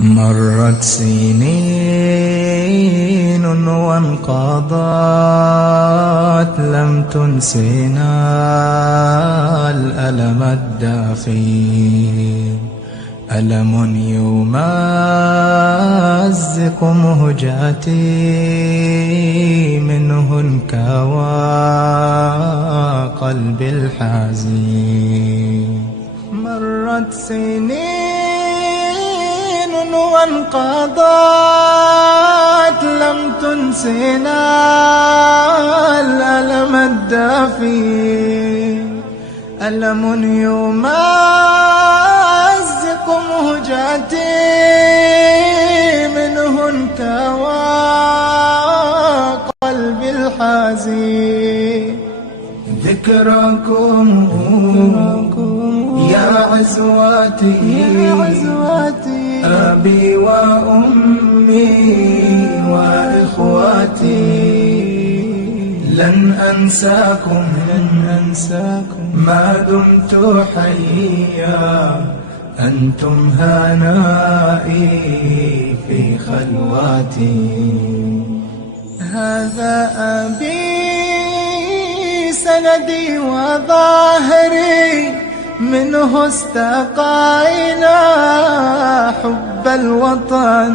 مرت سنين وانقضت لم تنسنا الألم الدافي، ألم يمزق مهجتي منه انكوى قلبي الحزين. مرت سنين وانقضت لم تنسنا الألم الدافي، ألم يمزق مهجتي منه انكوى قلبي الحزين. ذكركم يا عزواتي أبي وأمي وإخواتي، لن أنساكم ما دمت حيا، أنتم هنائي في خلواتي. هذا أبي سندي وظاهري، منه استقينا حب الوطن.